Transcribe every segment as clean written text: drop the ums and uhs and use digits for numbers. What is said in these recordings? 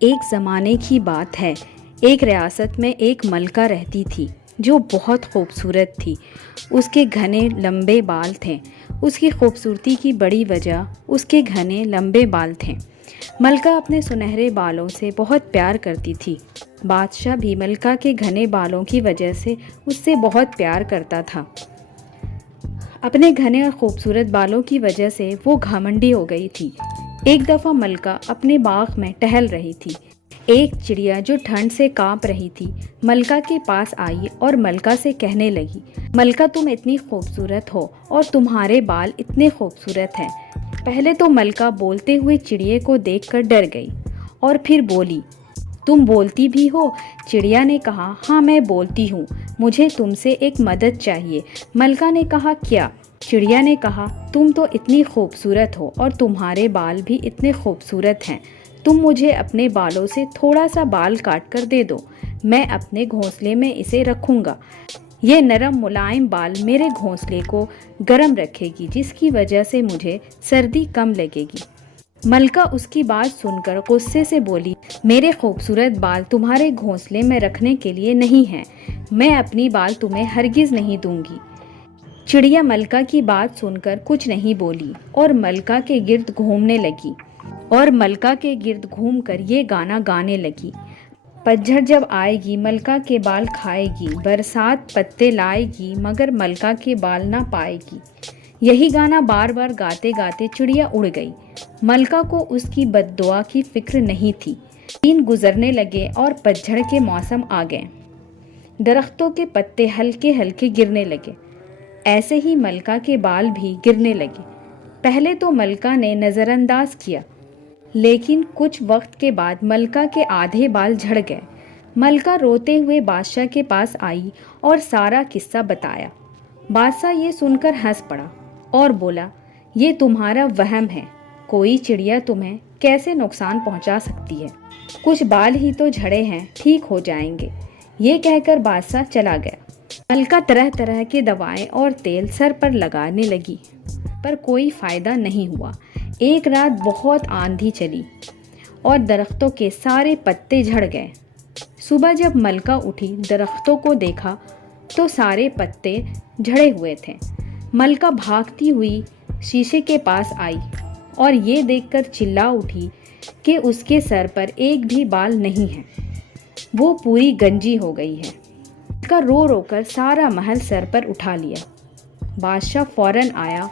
एक ज़माने की बात है। एक रियासत में एक मलका रहती थी जो बहुत खूबसूरत थी। उसके घने लंबे बाल थे। उसकी खूबसूरती की बड़ी वजह उसके घने लंबे बाल थे। मलका अपने सुनहरे बालों से बहुत प्यार करती थी। बादशाह भी मलका के घने बालों की वजह से उससे बहुत प्यार करता था। अपने घने और खूबसूरत बालों की वजह से वो घमंडी हो गई थी। एक दफ़ा मलका अपने बाग में टहल रही थी। एक चिड़िया जो ठंड से कांप रही थी मलका के पास आई और मलका से कहने लगी, मलका तुम इतनी खूबसूरत हो और तुम्हारे बाल इतने खूबसूरत हैं। पहले तो मलका बोलते हुए चिड़िया को देखकर डर गई और फिर बोली, तुम बोलती भी हो? चिड़िया ने कहा, हाँ मैं बोलती हूँ, मुझे तुमसे एक मदद चाहिए। मलका ने कहा, क्या? चिड़िया ने कहा, तुम तो इतनी खूबसूरत हो और तुम्हारे बाल भी इतने खूबसूरत हैं। तुम मुझे अपने बालों से थोड़ा सा बाल काट कर दे दो, मैं अपने घोंसले में इसे रखूँगा। ये नरम मुलायम बाल मेरे घोंसले को गर्म रखेगी, जिसकी वजह से मुझे सर्दी कम लगेगी। मलका उसकी बात सुनकर गुस्से से बोली, मेरे खूबसूरत बाल तुम्हारे घोंसले में रखने के लिए नहीं हैं। मैं अपनी बाल तुम्हें हरगिज़ नहीं दूंगी। चिड़िया मलका की बात सुनकर कुछ नहीं बोली और मलका के गिर्द घूमकर ये गाना गाने लगी। पतझड़ जब आएगी मलका के बाल खाएगी, बरसात पत्ते लाएगी मगर मलका के बाल ना पाएगी। यही गाना बार बार गाते गाते चिड़िया उड़ गई। मलका को उसकी बद्दुआ की फिक्र नहीं थी। दिन गुजरने लगे और पतझड़ के मौसम आ गए। दरख्तों के पत्ते हल्के हल्के गिरने लगे। ऐसे ही मलका के बाल भी गिरने लगे। पहले तो मलका ने नज़रअंदाज किया, लेकिन कुछ वक्त के बाद मलका के आधे बाल झड़ गए। मलका रोते हुए बादशाह के पास आई और सारा किस्सा बताया। बादशाह ये सुनकर हंस पड़ा और बोला, ये तुम्हारा वहम है। कोई चिड़िया तुम्हें कैसे नुकसान पहुंचा सकती है? कुछ बाल ही तो झड़े हैं, ठीक हो जाएंगे। ये कहकर बादशाह चला गया। मलका तरह तरह के दवाएं और तेल सर पर लगाने लगी, पर कोई फायदा नहीं हुआ। एक रात बहुत आंधी चली और दरख्तों के सारे पत्ते झड़ गए। सुबह जब मलका उठी, दरख्तों को देखा तो सारे पत्ते झड़े हुए थे। मलका भागती हुई शीशे के पास आई और ये देखकर चिल्ला उठी कि उसके सर पर एक भी बाल नहीं है, वो पूरी गंजी हो गई है। मलका रो रो कर सारा महल सर पर उठा लिया। बादशाह फौरन आया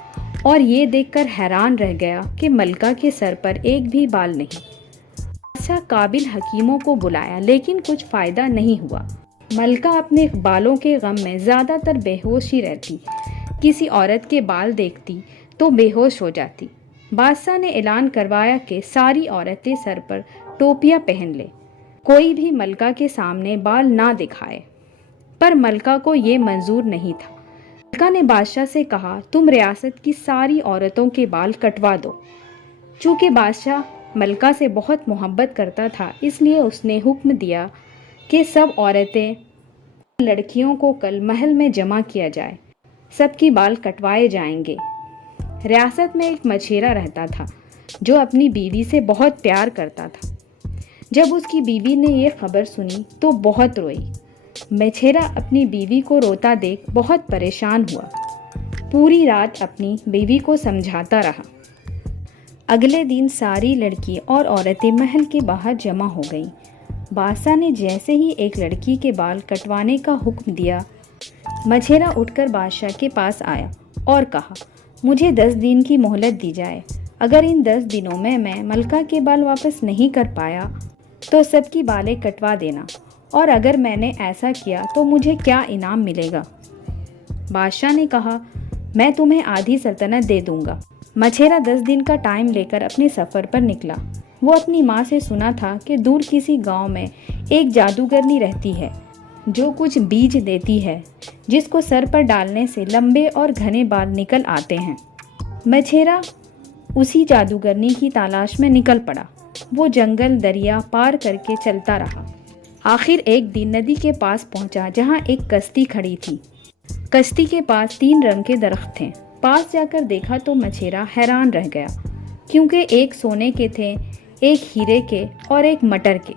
और ये देखकर हैरान रह गया कि मलका के सर पर एक भी बाल नहीं। बादशाह काबिल हकीमों को बुलाया, लेकिन कुछ फ़ायदा नहीं हुआ। मलका अपने बालों के गम में ज़्यादातर बेहोश ही रहती। किसी औरत के बाल देखती तो बेहोश हो जाती। बादशाह ने ऐलान करवाया कि सारी औरतें सर पर टोपियां पहन ले, कोई भी मलका के सामने बाल ना दिखाए। पर मलका को ये मंजूर नहीं था। मलका ने बादशाह से कहा, तुम रियासत की सारी औरतों के बाल कटवा दो। चूँकि बादशाह मलका से बहुत मोहब्बत करता था, इसलिए उसने हुक्म दिया कि सब औरतें लड़कियों को कल महल में जमा किया जाए, सबकी बाल कटवाए जाएंगे। रियासत में एक मछेरा रहता था जो अपनी बीवी से बहुत प्यार करता था। जब उसकी बीवी ने यह खबर सुनी तो बहुत रोई। मछेरा अपनी बीवी को रोता देख बहुत परेशान हुआ। पूरी रात अपनी बीवी को समझाता रहा। अगले दिन सारी लड़की और औरतें महल के बाहर जमा हो गईं। बादशाह ने जैसे ही एक लड़की के बाल कटवाने का हुक्म दिया, मछेरा उठकर बादशाह के पास आया और कहा, मुझे 10 दिन की मोहलत दी जाए। अगर इन 10 दिनों में मैं मलका के बाल वापस नहीं कर पाया तो सबकी बालें कटवा देना, और अगर मैंने ऐसा किया तो मुझे क्या इनाम मिलेगा? बादशाह ने कहा, मैं तुम्हें आधी सल्तनत दे दूंगा। मछेरा 10 दिन का टाइम लेकर अपने सफ़र पर निकला। वो अपनी माँ से सुना था कि दूर किसी गांव में एक जादूगरनी रहती है जो कुछ बीज देती है, जिसको सर पर डालने से लंबे और घने बाल निकल आते हैं। मछेरा उसी जादूगरनी की तलाश में निकल पड़ा। वो जंगल दरिया पार करके चलता रहा। आखिर एक दिन नदी के पास पहुंचा, जहां एक कश्ती खड़ी थी। कश्ती के पास 3 रंग के दरख्त थे। पास जाकर देखा तो मछेरा हैरान रह गया, क्योंकि एक सोने के थे, एक हीरे के और एक मटर के।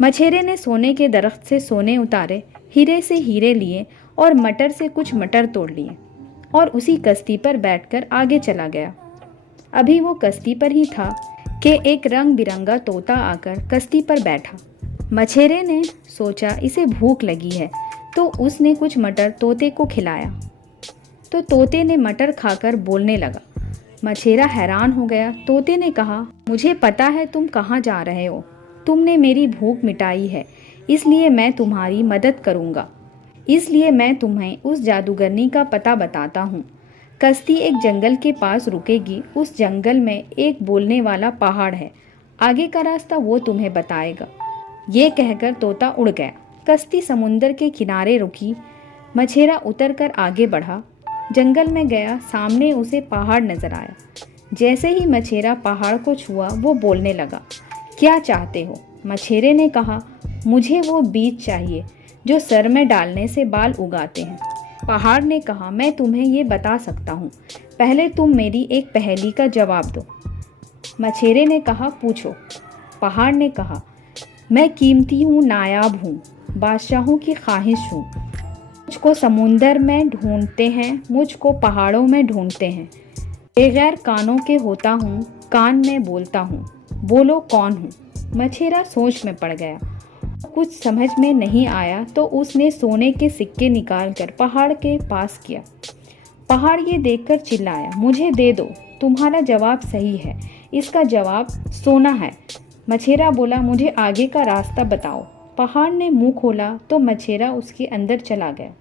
मछेरे ने सोने के दरख्त से सोने उतारे, हीरे से हीरे लिए और मटर से कुछ मटर तोड़ लिए और उसी कश्ती पर बैठकर आगे चला गया। अभी वो कश्ती पर ही था कि एक रंग बिरंगा तोता आकर कश्ती पर बैठा। मछेरे ने सोचा इसे भूख लगी है, तो उसने कुछ मटर तोते को खिलाया। तो तोते ने मटर खाकर बोलने लगा। मछेरा हैरान हो गया। तोते ने कहा, मुझे पता है तुम कहाँ जा रहे हो। तुमने मेरी भूख मिटाई है, इसलिए मैं तुम्हारी मदद करूँगा। इसलिए मैं तुम्हें उस जादूगरनी का पता बताता हूँ। कश्ती एक जंगल के पास रुकेगी। उस जंगल में एक बोलने वाला पहाड़ है। आगे का रास्ता वो तुम्हें बताएगा। ये कहकर तोता उड़ गया। कश्ती समुंदर के किनारे रुकी। मछेरा उतरकर आगे बढ़ा। जंगल में गया। सामने उसे पहाड़ नजर आया। जैसे ही मछेरा पहाड़ को छुआ, वो बोलने लगा, क्या चाहते हो? मछेरे ने कहा, मुझे वो बीज चाहिए जो सर में डालने से बाल उगाते हैं। पहाड़ ने कहा, मैं तुम्हें ये बता सकता हूँ, पहले तुम मेरी एक पहेली का जवाब दो। मछेरे ने कहा, पूछो। पहाड़ ने कहा, मैं कीमती हूँ, नायाब हूँ, बादशाहों की ख्वाहिश हूँ। मुझको समुंदर में ढूंढते हैं, मुझको पहाड़ों में ढूंढते हैं। बेगैर कानों के होता हूँ, कान में बोलता हूँ, बोलो कौन हूँ? मछेरा सोच में पड़ गया। कुछ समझ में नहीं आया तो उसने सोने के सिक्के निकालकर पहाड़ के पास किया। पहाड़ ये देखकर चिल्लाया, मुझे दे दो, तुम्हारा जवाब सही है, इसका जवाब सोना है। मछेरा बोला, मुझे आगे का रास्ता बताओ। पहाड़ ने मुंह खोला तो मछेरा उसके अंदर चला गया।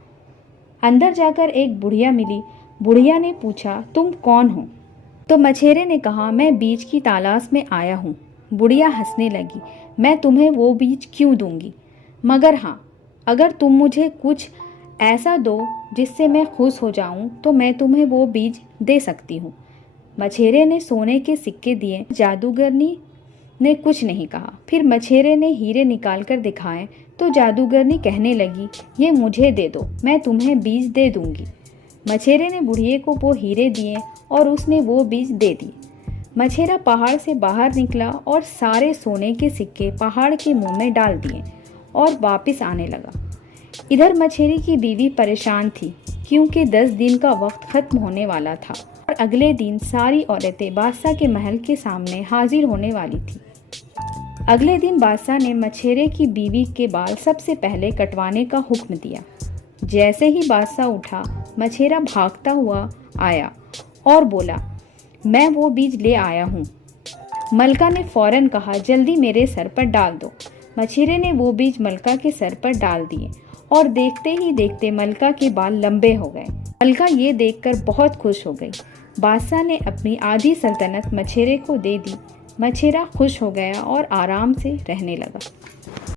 अंदर जाकर एक बुढ़िया मिली। बुढ़िया ने पूछा, तुम कौन हो? तो मछेरे ने कहा, मैं बीज की तलाश में आया हूँ। बुढ़िया हंसने लगी, मैं तुम्हें वो बीज क्यों दूंगी, मगर हाँ, अगर तुम मुझे कुछ ऐसा दो जिससे मैं खुश हो जाऊं तो मैं तुम्हें वो बीज दे सकती हूँ। मछेरे ने सोने के सिक्के दिए। जादूगरनी ने कुछ नहीं कहा। फिर मछेरे ने हीरे निकाल कर दिखाए तो जादूगरनी कहने लगी, ये मुझे दे दो, मैं तुम्हें बीज दे दूंगी। मछेरे ने बुढ़िए को वो हीरे दिए और उसने वो बीज दे दिए। मछेरा पहाड़ से बाहर निकला और सारे सोने के सिक्के पहाड़ के मुंह में डाल दिए और वापस आने लगा। इधर मछेरे की बीवी परेशान थी क्योंकि 10 दिन का वक्त खत्म होने वाला था और अगले दिन सारी औरतें बादशाह के महल के सामने हाजिर होने वाली थी। अगले दिन बादशाह ने मछेरे की बीवी के बाल सबसे पहले कटवाने का हुक्म दिया। जैसे ही बादशाह उठा, मछेरा भागता हुआ आया और बोला, मैं वो बीज ले आया हूँ। मलका ने फौरन कहा, जल्दी मेरे सर पर डाल दो। मछेरे ने वो बीज मलका के सर पर डाल दिए और देखते ही देखते मलका के बाल लंबे हो गए। मलका ये देखकर बहुत खुश हो गई। बादशाह ने अपनी आधी सल्तनत मछेरे को दे दी। मछेरा खुश हो गया और आराम से रहने लगा।